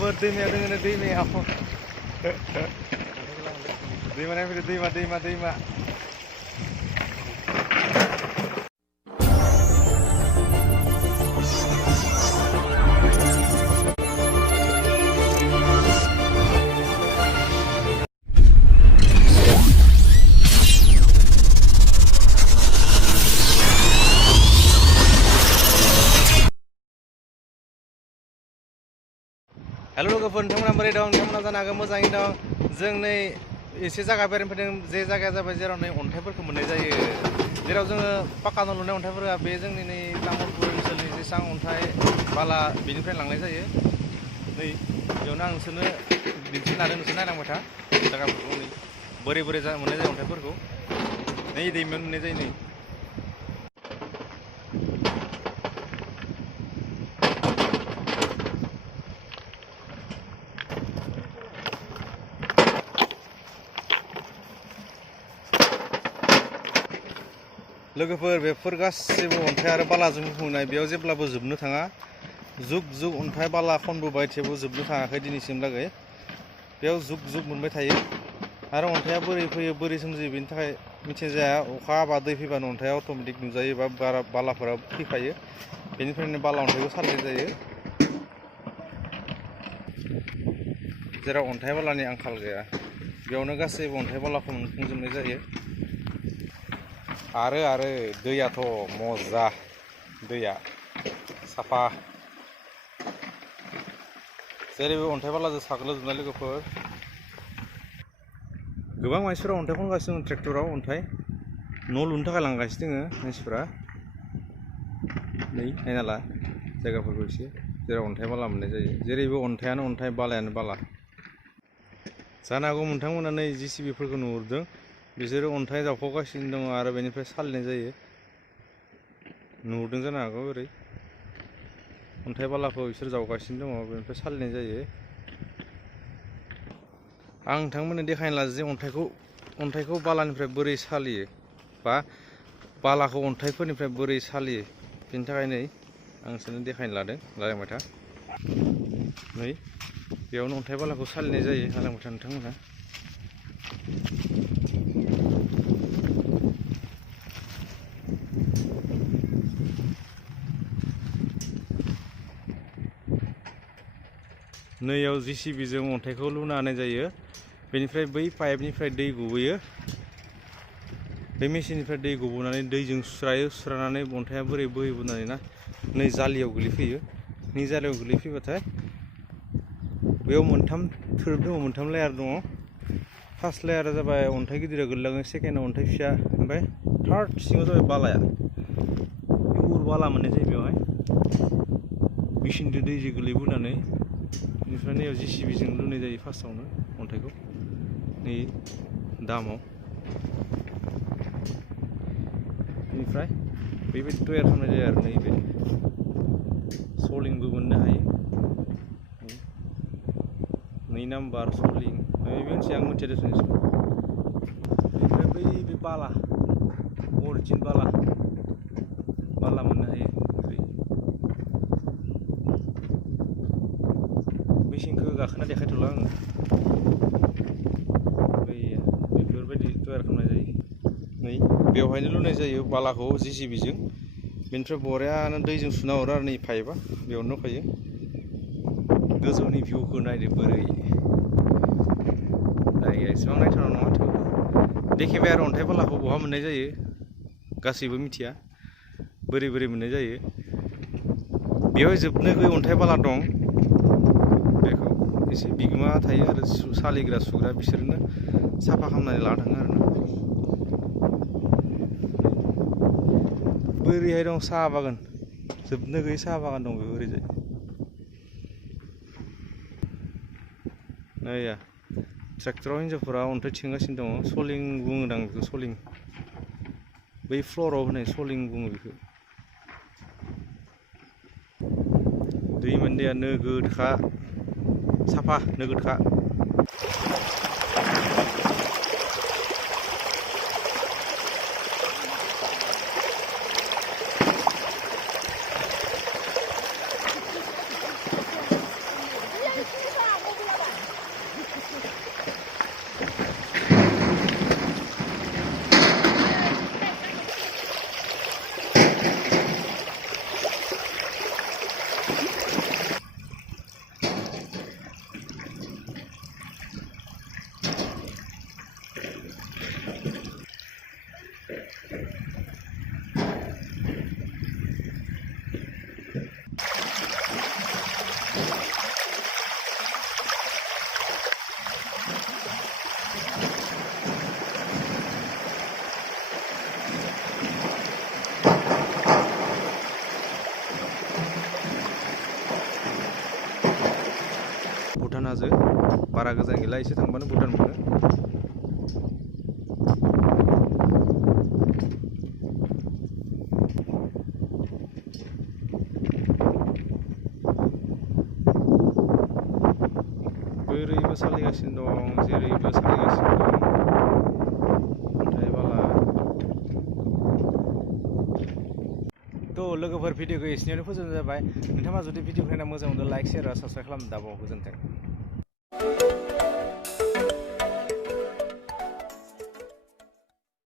लोगोफोर दैमायाव दोङो दैमायाव दैमानिफ्राय फैदो दैमा दैमा दैमा हेलो लोगोफोर नोंथांमोना बोरै दं नोंथांमोना जानो हागौ मोजाङै दं जों नै एसे जायगा बेरायनो फैदों जे जायगाया जाबाय जेराव नै अन्थाइफोरखौ मोननाय जायो जेराव जोङो पाक्का न' लुनाय अन्थाइफोरा बे जोंनि नै तामुलपुर ओनसोलनि जेसां अन्थाइ बाला बेनिफ्राय लांनाय जायो नै बेयावनो आं नोंसोरनो दिन्थिनो लादों नोंसोर नायलांबाय था जायगाफोरखौ नै बोरै बोरै मोननाय जायो अन्थाइफोरखौ नै दैमायावनो मोननाय जायो नै लोगोफोर बेफोर गासैबो अन्थाइ आरो बालाजों बुंफबनाय बेयाव जेब्लाबो जोबनो थाङा जुग जुग अन्थाइ बाला खनबोबाय थेवबो जोबनो थाङाखै दिनैसिमलागै बेयाव जुग जुग मोनबाय थायो आरो अन्थाइआ बोरै फैयो बोरै सोमजियो बेनि थाखाय मिथिजाया अखा हाबा दै फैबानो अन्थाइआ अट'मेटिक नुजायो बा बालाफोरा फैफायो बेनिफ्रायनो बाला अन्थाइखौ सालिनाय जायो जेराव अन्थाइ बालानि आंखाल गैया बेयावनो गासैबो अन्थाइ बालाखौ मोनफुंजोबनाय जायो आरो दैयाथ' मजा दैया साफा जेरैबो अन्थाइ बालाजों साग्लोबजोबनाय लोगोफोर गोबां मानसिफोरा अन्थाइ खनगासिनो दं ट्रेक्टराव अन्थाइ न' लुनो थाखाय लांगासिनो दङ मानसिफोरा नै नायना ला जायगाफोरखौ एसे जेराव अन्थाइ बाला मोननाय जायो जेरैबो अन्थाइआनो अन्थाइ बालायानो बाला जानो हागौ नोंथांमोना नै JCBफोरखौ नुहुरदों बिसोरो अन्थाइ जावख'गासिनो दङ आरो बेनिफ्राय सालिनाय जायो नुहुरदों जानो हागौ ओरै अन्थाइ बालाखौ बिसोर जावगासिनो दङ बेनिफ्राय सालिनाय जायो आं नोंथांमोननो देखायनो लादों जे अन्थाइखौ बालानिफ्राय बोरै सालियो बा बालाखौ अन्थाइफोरनिफ्राय बोरै सालियो बेनि थाखाय नै आं नोंसोरनो देखायनो लादों लायलांबाय था नै बेयावनो अन्थाइ बालाखौ सालिनाय जायो लायलांबाय था नोंथांमोना नैयाव JCBजों अन्थाइखौ लुना होनाय जायो बेनिफ्राय बै पाइपनिफ्राय दै गबोयो बे मेसिननिफ्राय दै गबोनानै दैजों सुस्रानानै अन्थाइआ बोरै बोहैबोनानै ना नै जालियाव गोलैफैयो नै जालियाव गोलैफैबाथाय बेयाव मोनथाम थोरोब दङ मोनथाम लेयार दङ फार्स्ट लेयारा जाबाय अन्थाइ गिदिरा गोलैलाङो सेकेन्डआव अन्थाइ फिसा ओमफ्राय थार्ड सिङाव जाबाय बालाया पिउर बाला मोननाय जायो बेवहाय मेसिनजों दैजों गोलैबोनानै बेनिफ्राय नैयाव JCBजों लुनाय जायो फार्स्टआवनो अन्थाइखौ नै दामाव बेनिफ्राय बेबायदि तयार खालामनाय जायो आरो नैबे सलिंबो मोननो हायो 2 नाम्बार सलिं बे मोनसे आं मिथिया देसन बेनिफ्राय बे बाला अरिजिन बाला मोननो हायो मेसिनखौ गाखोना देखायथ'ला आङो बेफोरबायदि तयार खालामनाय जायो नै बेवहायनो लुनाय जायो बालाखौ JCBजों बेनिफ्राय बरियानो दैजों सुना हरो आरो नै पाइपआ बेयावनो दंखायो गोजौनि भिउखौ नायदो बोरै जायगाया एसेबां नायथावना नङा थेवबो देखायबाय आरो अन्थाइ बालाखौ बहा मोननाय जायो गासैबो मिथिया बोरै बोरै मोननाय जायो बेवहाय जोबनो गैयै अन्थाइ बाला दं बेखौ एसे बिगोमा थायो आरो सालिग्रा सुग्रा बिसोरनो साफा खालामनानै लाना थाङो आरोना बोरैहाय दं साहा बागान जोबनो गैयै साहा बागान दं बेबो ओरैजाय नैया ट्रेक्टराव हिन्जावफोरा अन्थाइ थिखांगासिनो दङ सलिं बुङोदां बेखौ सलिं बै फ्ल'राव होनाय सलिं बुङो बेखौ दैमानि दैया नोगोदखा साफा नोगोदखा हाजो बारा गोजान गैला एसे थांबानो भुटान मोनो बोरैबो सालायगासिनो दं जेरैबो सालायगासिनो दं अन्थाइ बाला थ' लोगोफोर भिडिअखौ एसेनियावनो फोजोबनाय जाबाय नोंथाङा जुदि भिडिअखौ नायना मोजां मोनदों लाइक शेयार आरो साबसक्राइब खालामनो दाबाव गोजोन्थों